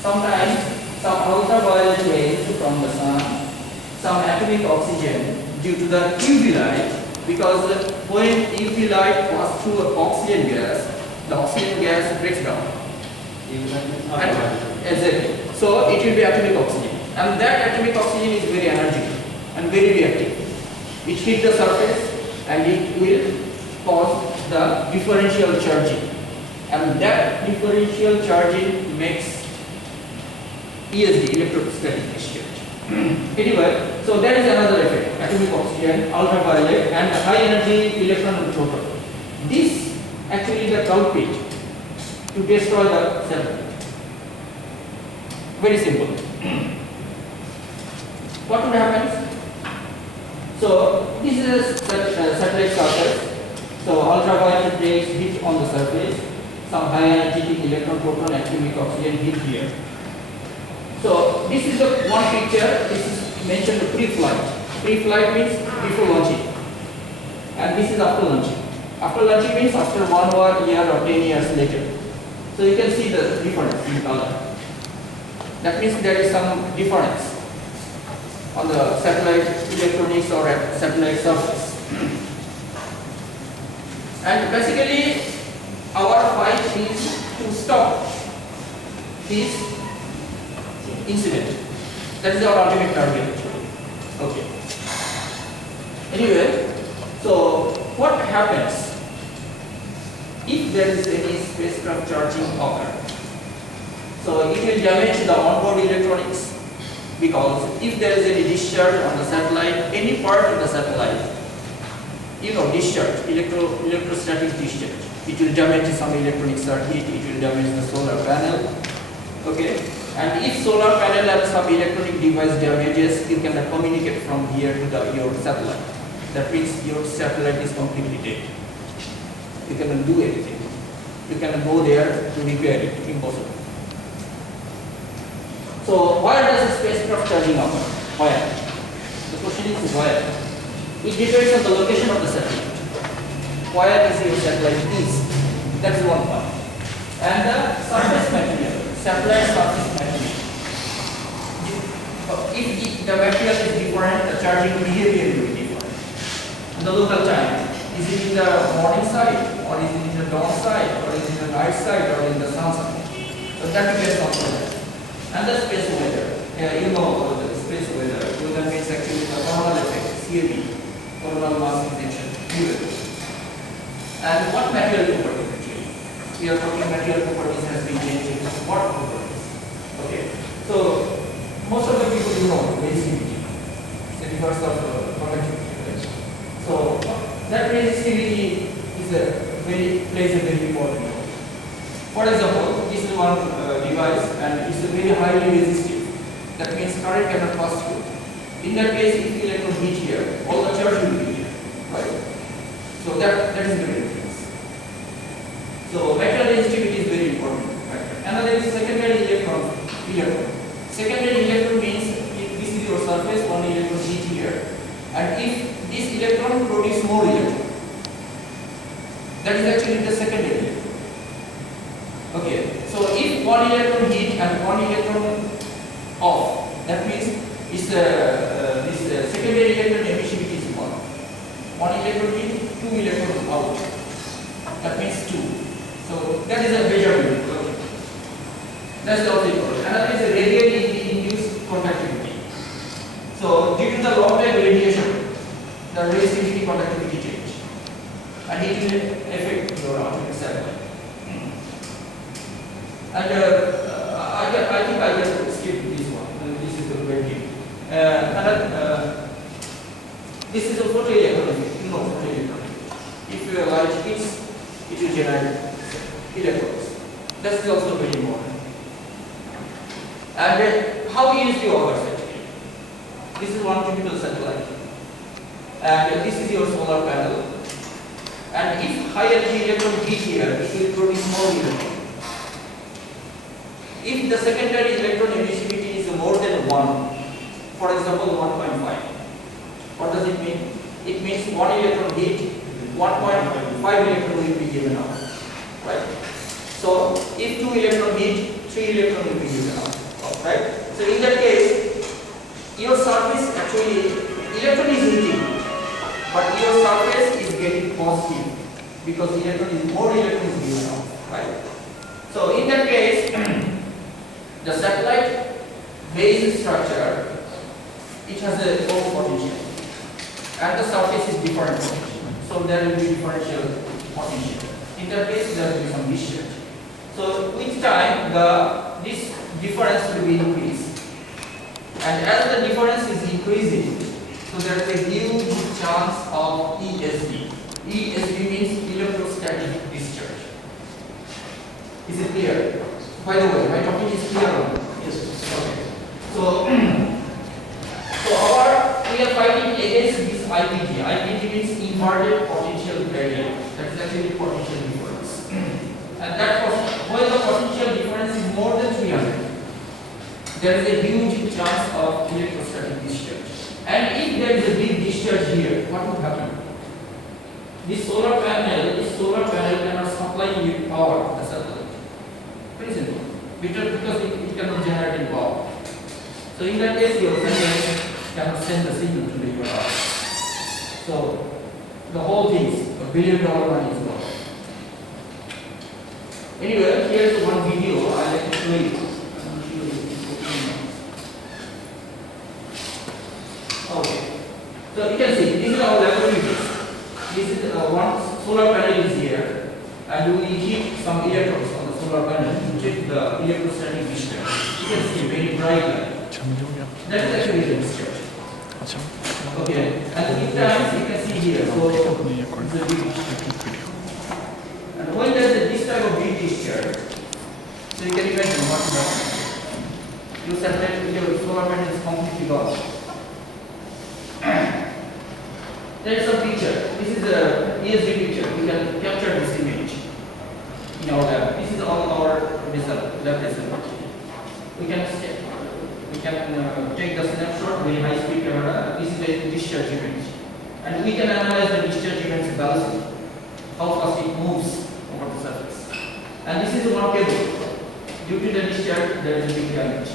sometimes some ultraviolet rays from the sun, some atomic oxygen due to the UV light, because when UV light passes through oxygen gas, the oxygen gas breaks down. Exactly. So it will be atomic oxygen, and that atomic oxygen is very energetic and very reactive. It hits the surface and it will cause the differential charging, and that differential charging makes ESD, electrostatic discharge. Anyway, so that is another effect: atomic oxygen, ultraviolet, and high energy electron and proton. This actually is the culprit to destroy the cell. Very simple. What would happen? So this is a satellite surface. So ultraviolet rays hit on the surface. Some high energetic electron, proton, and atomic oxygen hit here. So this is the one picture. This is mentioned pre-flight. Pre-flight means before launching, and this is after launching. After launching means after 1 year or 10 years later. So you can see the difference in color. That means there is some difference on the satellite electronics or at satellite surface. And basically, our fight is to stop this incident. That is our ultimate target. Okay. Anyway, so what happens if there is any spacecraft charging occur? So it will damage the onboard electronics, because if there is any discharge on the satellite, any part of the satellite, discharge, electrostatic discharge, it will damage some electronic circuit, it will damage the solar panel. Okay, and if solar panel and some electronic device damages, you can communicate from here to your satellite. That means your satellite is completely dead. You cannot do anything. You cannot go there to repair it. Impossible. So why does spacecraft charging occur? Why? The question is why. It depends on the location of the satellite. Where is your satellite is? That is one part. And the surface material, satellite surface material. If the material is different, the charging behavior will be different. And the local time, is it in the morning side, or is it in the dawn side, or is it in the night side, or in the sun side? So that depends on that. And the space weather, the space weather. Weather means actually the coronal effect, CME, coronal mass extinction, weather. And what material properties actually? We are talking material properties has been changing. What properties? Okay. So most of the people resistivity. It's the reverse of conductivity. So that resistivity plays a very important role. For example, this is one device and it's very highly resistive. That means current cannot pass through. In that case, if the electron hit here, all the charge will be here, right? So that is the difference. So material resistivity is very important. Right? Another is secondary electron. Secondary electron means if this is your surface, one electron hit here, and if this electron produces more electron, that is actually the secondary electron. Okay, so if one electron hit and one electron off, that means this secondary electron emissivity is 1. One electron hit, 2 electrons out. That means 2. So that is a measurement. Okay. That's the object. Another is a radially induced conductivity. So due to the long wave radiation, the resistivity conductivity change, and it will affect your ultimate satellite. And I think I can skip this one. This is a very deep. This is a photoelectronic. Photoelectronic. If your light hits, it will generate electrons. That is also very important. And how ESD occurs actually? This is one typical satellite, and this is your solar panel. And if high energy electron hit here, it will produce more electrons. If the secondary electron emissivity is more than 1, for example 1.5, what does it mean? It means 1 electron hit, 1.5 electron will be given out, right? So if 2 electron hit, 3 electron will be given out, right? So in that case, your surface actually electron is heating, but your surface is getting positive because more electron is given out, right? So in that case, the satellite base structure, it has a low potential, and the surface is different potential. So there will be differential potential. In that case, there will be some discharge. So with time, this difference will be increased, and as the difference is increasing, so there is a huge chance of ESD. ESD means electrostatic discharge. Is it clear? By the way, my topic is clear or not? Yes. Okay. So we are fighting against this IPT. IPT means inverted potential gradient. That is actually potential difference. And that when the potential difference is more than 300, there is a huge chance of electrostatic discharge. And if there is a big discharge here, what would happen? This solar panel cannot supply you power to the satellite. Very simple. Because it cannot generate in power. So in that case, your satellite cannot send the signal to the Earth. So the whole thing, $1 billion money is gone. Anyway, here's one video I like to show you. Okay. So you can see, this is our laboratory. This is one solar panel is here, and we heat some electrons on the solar panel to check the electrostatic discharge. You can see very bright light. That is actually the discharge. Okay, and with time you can see here. So it's a big discharge. And when there is this type of big discharge, so you can imagine what will happen. You satellite your solar panel is completely gone. There is a picture. This is a ESD picture. We can capture this image in our lab. This is all our result, lab result. We can take the snapshot with high speed camera. This is a discharge image, and we can analyze the discharge image's velocity, how fast it moves over the surface. And this is one cable. Due to the discharge, there is a big damage.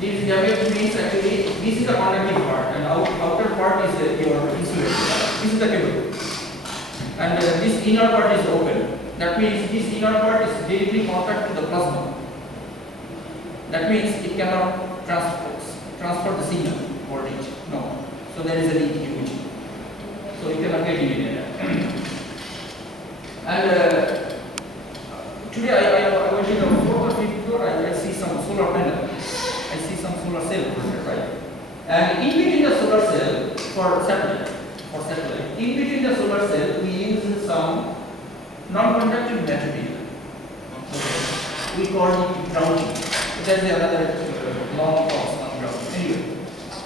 This damage means actually this is the conductive part, and outer part is your insulator. This is the cable, and this inner part is open. That means this inner part is directly contact to the plasma. That means it cannot transfer the signal voltage. No. So there is a leak image. So you cannot get it. And today I went in the 4th or 5th floor. I see some solar panel. I see some solar cell over there, right? And in between the solar cell for satellite, in between the solar cell, we use some non-conductive material. Okay. We call it grouting. There is another long talk on grouting. Anyway,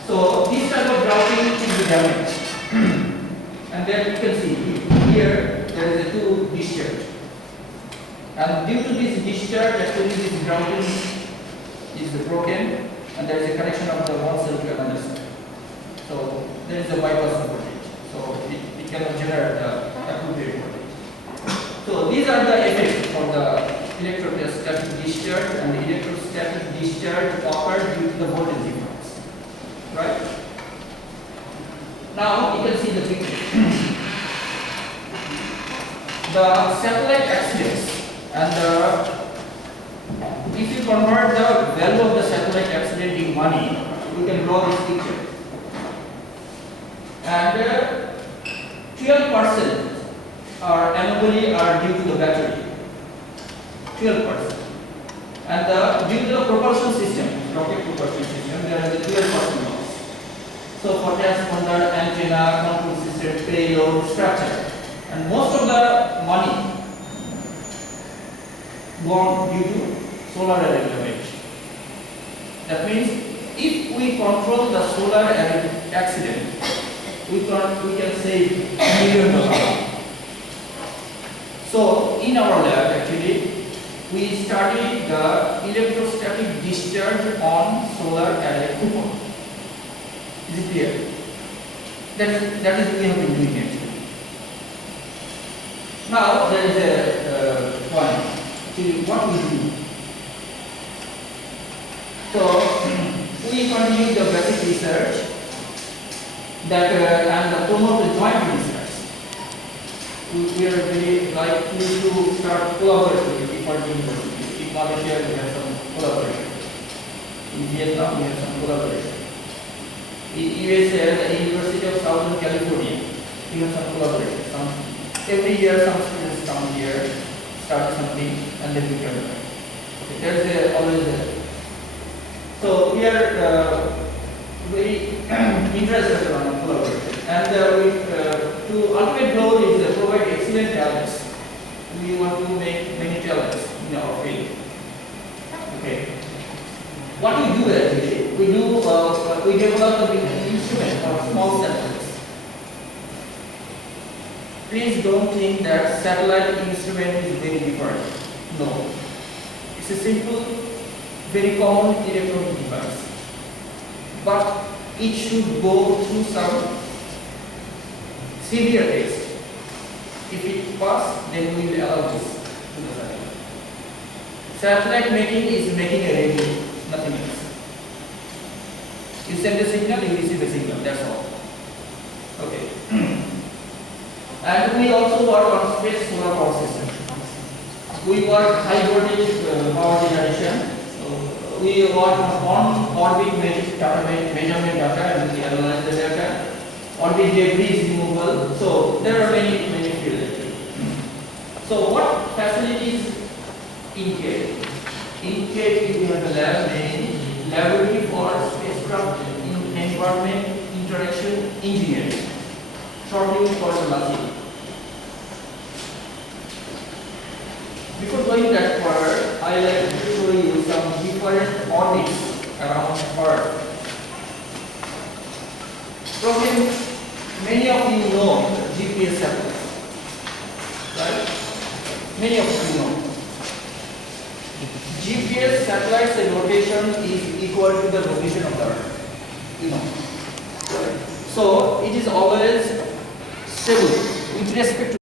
so this type of grouting is the damage. And then you can see here there is a two discharge. And due to this discharge, actually this grouting is broken, and there is a connection of the one cell to another cell. So there is a bypass voltage. So it cannot generate the appropriate voltage. So these are the effects for the electrostatic discharge, and the electrostatic discharge occurs due to the voltage difference. Right? Now you can see the picture. The satellite accidents, and if you convert the value of the satellite accident in money, you can draw this picture. And 12% anomaly are due to the battery. 12%. And due to the propulsion system, rocket propulsion system, there is a 12% loss. So for transponder, antenna, control system, payload, structure, and most of the money gone due to solar array damage. That means if we control the solar array accident, we can save $1 million. So in our lab actually, we studied the electrostatic discharge on solar array coupon. Is it clear? That is what we have been doing actually. Now there is a point. Actually, what we do? So we continue the basic research that and promote the joint research. We are very likely to start collaborating with different universities. In Malaysia, we have some collaboration. In Vietnam, we have some collaboration. In USA, the University of Southern California, we have some collaboration. Every year, some students come here, start something, and then we come back. Okay, there's always there. So we are very interested in collaboration, and to ultimate goal is provide excellent talents. We want to make many talents in our field. Okay. What we do actually, we develop the instrument for small satellites. Please don't think that satellite instrument is very different. No, it's a simple, very common electronic device, but it should go through some severe test. If it passes, then we will allow this to the satellite. Satellite making is making a radio, nothing else. You send a signal, you receive a signal, that's all. Okay. And we also work on space solar power system. We work high voltage power generation. We work on orbit measurement data, and we analyze the data. Orbit debris is removal. So there are many fields. So what facilities in CATE? In CATE we have a lab named Laboratory for Spacecraft Environment Interaction Engineering, shortly called LASI. Before going that further, I like to show you some different orbits around Earth. Probably many of you know GPS satellites, right? Many of you know. GPS satellites rotation is equal to the rotation of the Earth. You know. So it is always stable with respect to